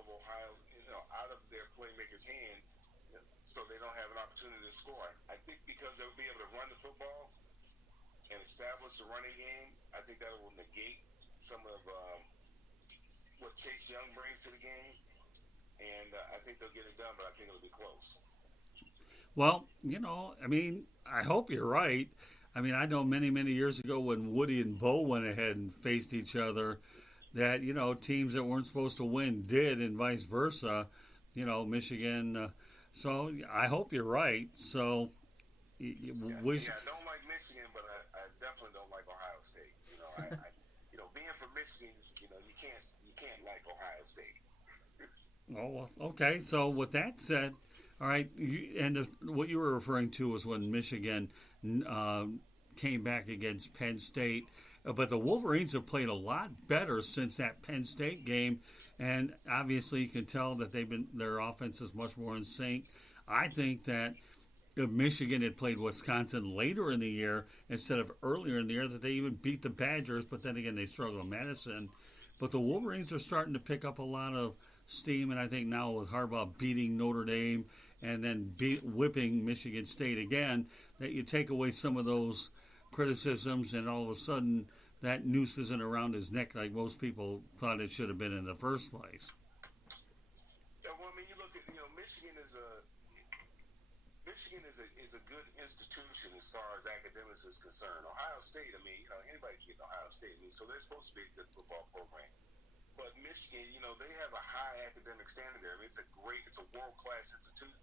of Ohio, out of their playmakers' hand, so they don't have an opportunity to score. I think because they'll be able to run the football and establish the running game, I think that will negate some of what Chase Young brings to the game, and I think they'll get it done, but I think it'll be close. Well, I mean, I hope you're right. I mean, I know many, many years ago when Woody and Bo went ahead and faced each other, that teams that weren't supposed to win did, and vice versa. Michigan. So I hope you're right. So Yeah, wish. yeah, I don't like Michigan, but I definitely don't like Ohio State. Being from Michigan, you can't like Ohio State. Oh, well, okay. So with that said, all right, and what you were referring to was when Michigan uh, came back against Penn State. But the Wolverines have played a lot better since that Penn State game, and obviously you can tell that their offense is much more in sync. I think that if Michigan had played Wisconsin later in the year instead of earlier in the year, that they even beat the Badgers. But then again, they struggled in Madison. But the Wolverines are starting to pick up a lot of steam, and I think now with Harbaugh beating Notre Dame and then whipping Michigan State again, that you take away some of those criticisms, and all of a sudden that noose isn't around his neck like most people thought it should have been in the first place. Yeah, well, I mean, you look at Michigan is a good institution as far as academics is concerned. Ohio State, I mean, anybody can get Ohio State. I mean, so they're supposed to be a good football program. But Michigan, they have a high academic standard there. I mean, it's a world class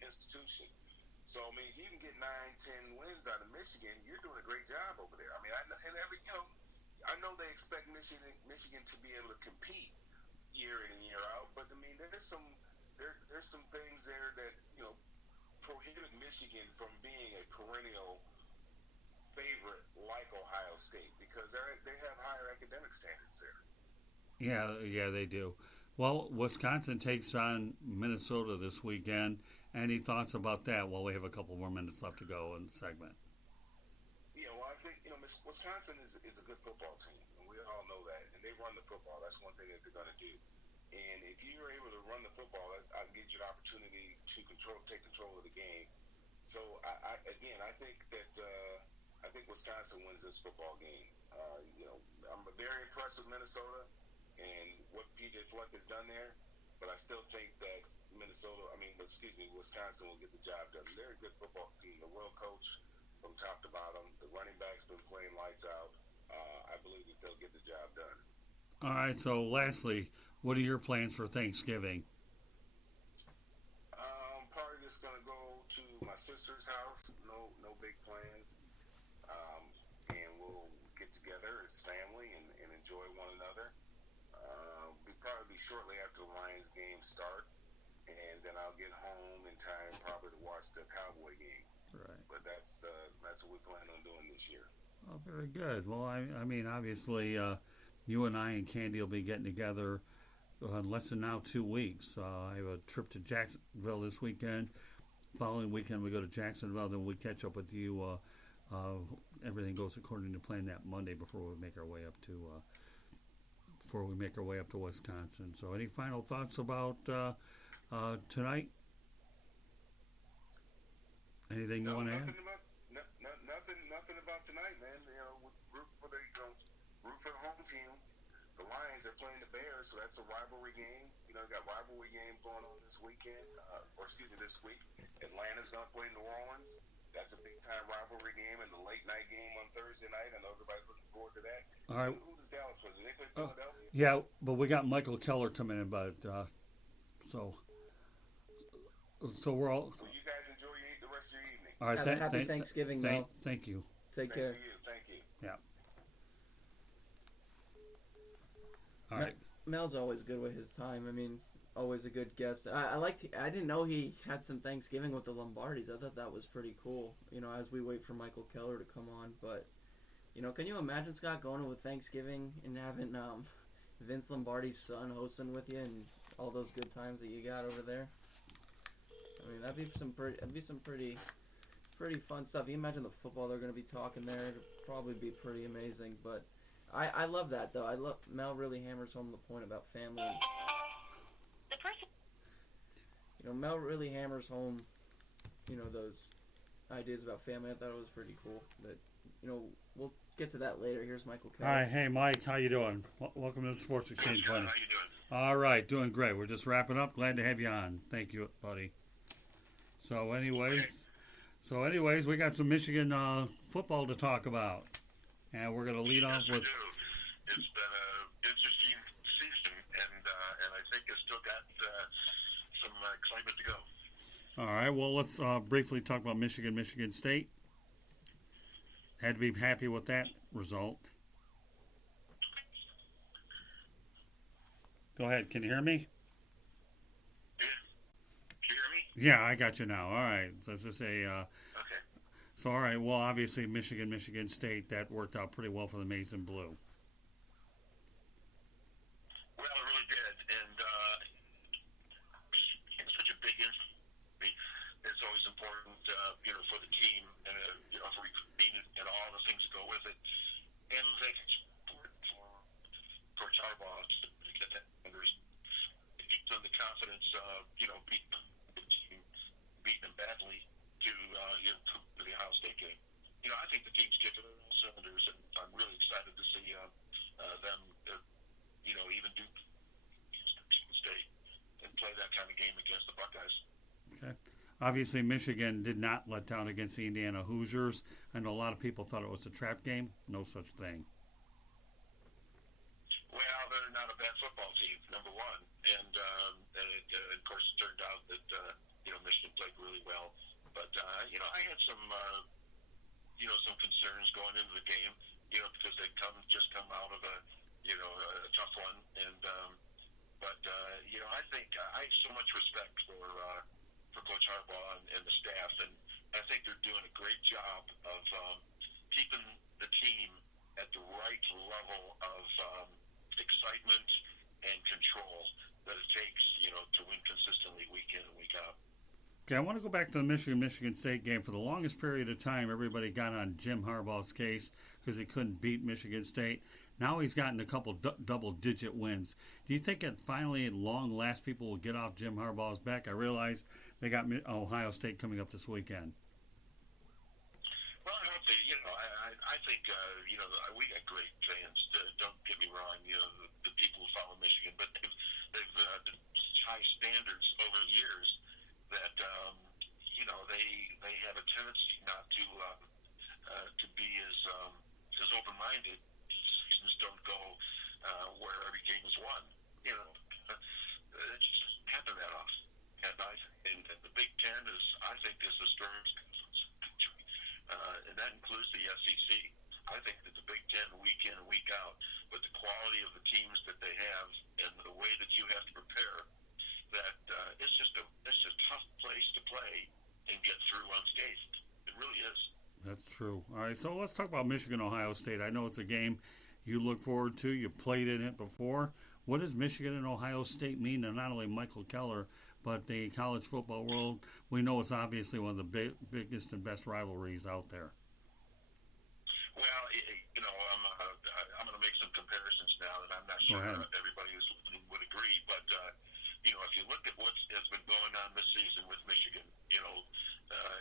institution. So I mean, if you can get 9, 10 wins out of Michigan, you're doing a great job over there. I mean, I know they expect Michigan to be able to compete year in and year out, but I mean, there's some things there that prohibit Michigan from being a perennial favorite like Ohio State because they have higher academic standards there. Yeah, they do. Well, Wisconsin takes on Minnesota this weekend. Any thoughts about that? Well, we have a couple more minutes left to go in the segment. Yeah, well, I think Wisconsin is a good football team, and we all know that. And they run the football. That's one thing that they're going to do. And if you're able to run the football, that gives you an opportunity to take control of the game. So I think that I think Wisconsin wins this football game. I'm very impressed with Minnesota and what PJ Fleck has done there, but I still think that Wisconsin will get the job done. They're a good football team. They're well coached from top to bottom. The running back's been playing lights out. I believe that they'll get the job done. All right. So, lastly, what are your plans for Thanksgiving? Probably just gonna go to my sister's house. No big plans. And we'll get together as family and enjoy one another. We'll probably be shortly after the Lions game start, and then I'll get home in time probably to watch the Cowboy game. Right. But that's what we plan on doing this year. Oh, very good. Well, I mean, obviously, you and I and Candy will be getting together in less than now 2 weeks. I have a trip to Jacksonville this weekend. Following weekend, we go to Jacksonville. Then we catch up with you. Everything goes according to plan that Monday before we make our way up to Wisconsin. So, any final thoughts about tonight? Anything you want to add? Nothing about tonight, man. Root for the home team. The Lions are playing the Bears, so that's a rivalry game. Got rivalry games going on this weekend, this week. Atlanta's going to play New Orleans. That's a big time rivalry game, and the late night game on Thursday night. I know everybody's looking forward to that. All right. Who does Dallas play? Do they play Philadelphia? Yeah, but we got Michael Keller coming in, but so we're all. Well, you guys enjoy the rest of your evening. All right. Have a happy Thanksgiving, Mel. Thank you. Take Same care. to you. Thank you. Yeah. All right. Mel's always good with his time. I mean, always a good guest. I didn't know he had some Thanksgiving with the Lombardis. I thought that was pretty cool. As we wait for Michael Keller to come on, but can you imagine, Scott, going with Thanksgiving and having Vince Lombardi's son hosting with you and all those good times that you got over there? I mean, that'd be some pretty fun stuff. You imagine the football they're going to be talking there. It'd probably be pretty amazing. But I love that, though. Mel really hammers home the point about family. The You know, Mel really hammers home, you know, those ideas about family. I thought it was pretty cool. But, you know, we'll get to that later. Here's Michael Keller. All right, hey Mike, how you doing? Welcome to the Sports Exchange. How you doing? All right, doing great. We're just wrapping up. Glad to have you on. Thank you, buddy. So, anyways, we got some Michigan football to talk about, and we're going to lead off with. It's been an interesting season, and I think it's still got some excitement to go. All right. Well, let's briefly talk about Michigan State. Had to be happy with that result. Go ahead. Can you hear me? Yeah. Can you hear me? Yeah, I got you now. All right. So let's just say. Okay. So, all right. Well, obviously, Michigan State, that worked out pretty well for the Maize and Blue. Well, it really did, and it's such a big industry. It's always important, for the team and for recruiting and all the things that go with it. And I think it's important for Coach Harbaugh to get that numbers. It gives them the confidence, beating them badly to the Ohio State game. I think the team's kicking on all cylinders, and I'm really excited to see them, even do State and play that kind of game against the Buckeyes. Okay. Obviously, Michigan did not let down against the Indiana Hoosiers. I know a lot of people thought it was a trap game. No such thing. Well, they're not a bad football team, number one. And of course, it turned out that, Michigan played really well. But, I had some concerns going into the game, because they'd just come out of a tough one. And, I think I have so much respect for Coach Harbaugh and the staff. And I think they're doing a great job of keeping the team at the right level of excitement and control that it takes, to win consistently week in and week out. Okay, I want to go back to the Michigan State game. For the longest period of time, everybody got on Jim Harbaugh's case because he couldn't beat Michigan State. Now he's gotten a couple double-digit wins. Do you think at finally, at long last, people will get off Jim Harbaugh's back? I realize they got Ohio State coming up this weekend. Well, I hope they, I think, we got great fans. Don't get me wrong, the people who follow Michigan, but they've high standards over the years that, they have a tendency not to be as open-minded. Seasons don't go where every game is won. It just doesn't happen that often. And the Big Ten I think, is the strongest conference in the country, and that includes the SEC. I think that the Big Ten, week in and week out, with the quality of the teams that they have and the way that you have to prepare, that it's just a tough place to play and get through unscathed. It really is. That's true. All right, so let's talk about Michigan-Ohio State. I know it's a game you look forward to. You played in it before. What does Michigan and Ohio State mean to not only Michael Keller, but the college football world? We know it's obviously one of the biggest and best rivalries out there. Well, I'm going to make some comparisons now that I'm not sure everybody would agree. But, if you look at what has been going on this season with Michigan,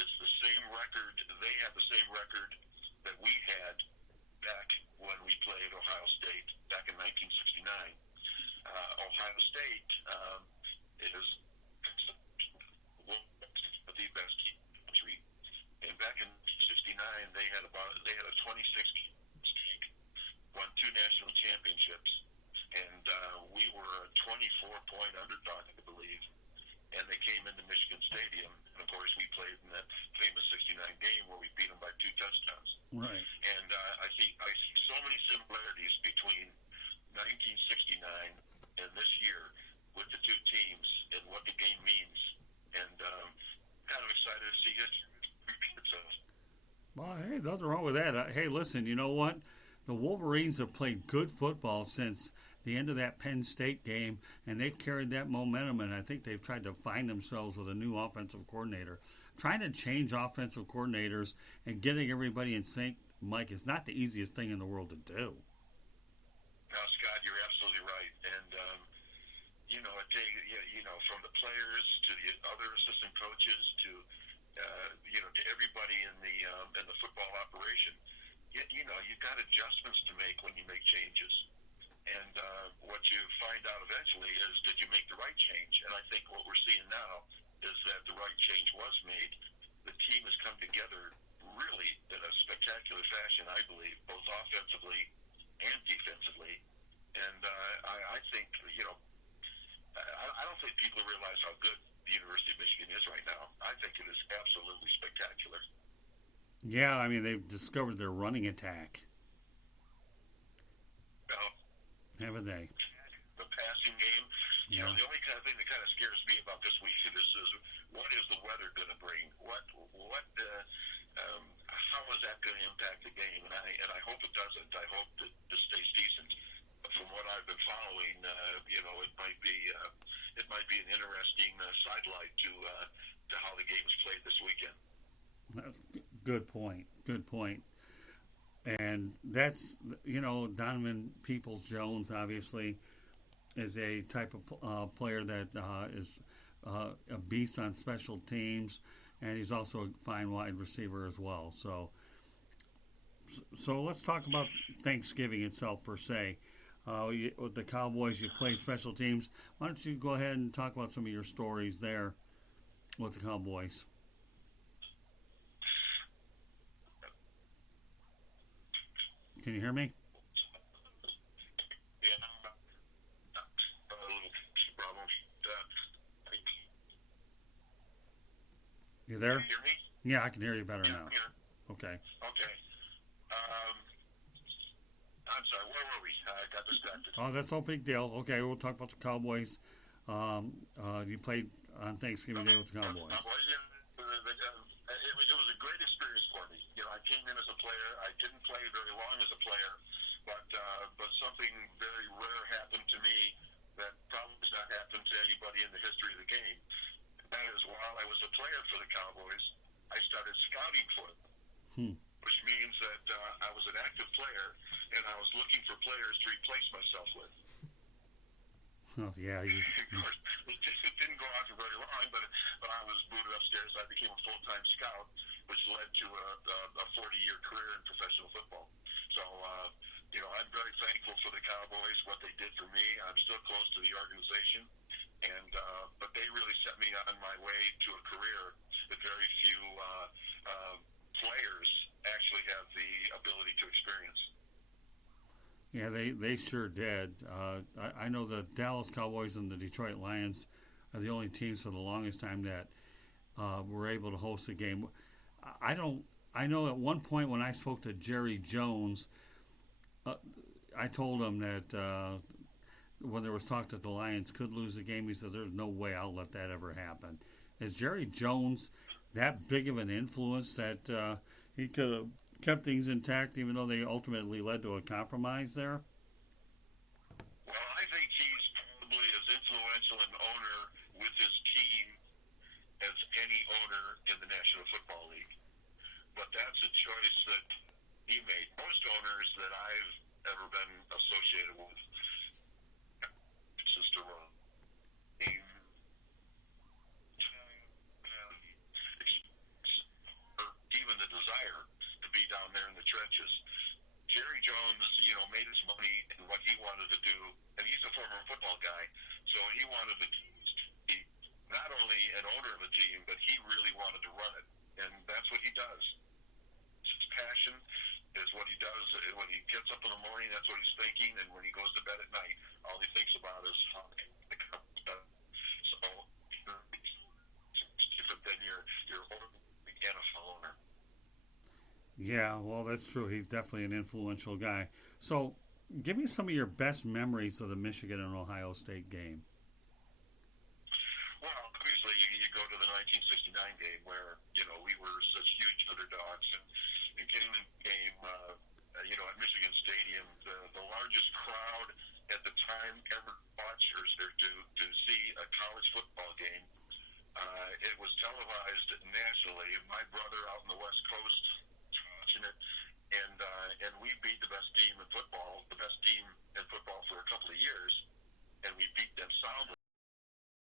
it's the same record. They have the same record that we had back when we played Ohio State back in 1969. Ohio State is the best team in the country, and back in '69 they had a 26 streak, won 2 national championships, and we were a 24-point underdog, I believe. And they came into Michigan Stadium, and of course we played in that famous '69 game where we beat them by 2 touchdowns. Right. And I see so many similarities between 1969 and this year with the two teams and what the game means. And kind of excited to see it repeat itself. Well, hey, nothing wrong with that. Hey, listen, you know what? The Wolverines have played good football since the end of that Penn State game, and they've carried that momentum, and I think they've tried to find themselves with a new offensive coordinator. Trying to change offensive coordinators and getting everybody in sync, Mike, is not the easiest thing in the world to do. No, Scott, you're absolutely right. And, from the players to the other assistant coaches to to everybody in the football operation. You've got adjustments to make when you make changes. And what you find out eventually is, did you make the right change? And I think what we're seeing now is that the right change was made. The team has come together really in a spectacular fashion, I believe, both offensively and defensively. And I think, I don't think people realize how good the University of Michigan is right now. I think it is absolutely spectacular. Yeah, I mean, they've discovered their running attack. Haven't they? The passing game. Yeah. The only kind of thing that kind of scares me about this weekend is what is the weather going to bring? How is that going to impact the game? And I hope it doesn't. I hope that this stays decent. But from what I've been following, it might be an interesting sidelight to how the game is played this weekend. Good point. Good point. And that's, Donovan Peoples-Jones obviously is a type of player that is a beast on special teams, and he's also a fine wide receiver as well. So let's talk about Thanksgiving itself per se. With the Cowboys, you played special teams. Why don't you go ahead and talk about some of your stories there with the Cowboys? Can you hear me? You there? Can you hear me? Yeah, I can hear you better now. Here. Okay. Okay. I'm sorry, where were we? I got distracted. Oh, that's no big deal. Okay, we'll talk about the Cowboys. You played on Thanksgiving Day with the Cowboys. It was a great experience for me. I came in as a player. I didn't play very long as a player, but something very rare happened to me that probably has not happened to anybody in the history of the game. That is, while I was a player for the Cowboys, I started scouting for them, which means that I was an active player, and I was looking for players to replace myself with. Oh, yeah. Of course, it didn't go on for very long, but I was booted upstairs. I became a full-time scout, which led to a 40-year career in professional football. So, I'm very thankful for the Cowboys, what they did for me. I'm still close to the organization, but they really set me on my way to a career that very few players actually have the ability to experience. Yeah, they sure did. I know the Dallas Cowboys and the Detroit Lions are the only teams for the longest time that were able to host a game. I know at one point when I spoke to Jerry Jones, I told him that when there was talk that the Lions could lose the game, he said, "There's no way I'll let that ever happen." Is Jerry Jones that big of an influence that he could have kept things intact, even though they ultimately led to a compromise there? Well, I think he's probably as influential an owner with his team as any owner in the National Football League. But that's a choice that he made. Most owners that I've ever been associated with, just to run, even the desire to be down there in the trenches. Jerry Jones, made his money in what he wanted to do, and he's a former football guy, so he wanted to be not only an owner of a team, but he really wanted to run it, and that's what he does. His passion is what he does. When he gets up in the morning, that's what he's thinking, and when he goes to bed at night, all he thinks about is how the company's done. So it's different than your NFL owner. Yeah, well, that's true. He's definitely an influential guy. So, give me some of your best memories of the Michigan and Ohio State game. Well, obviously, you go to the 1969 game where, we were such huge underdogs. And getting the game, at Michigan Stadium, the largest crowd at the time ever watched, or to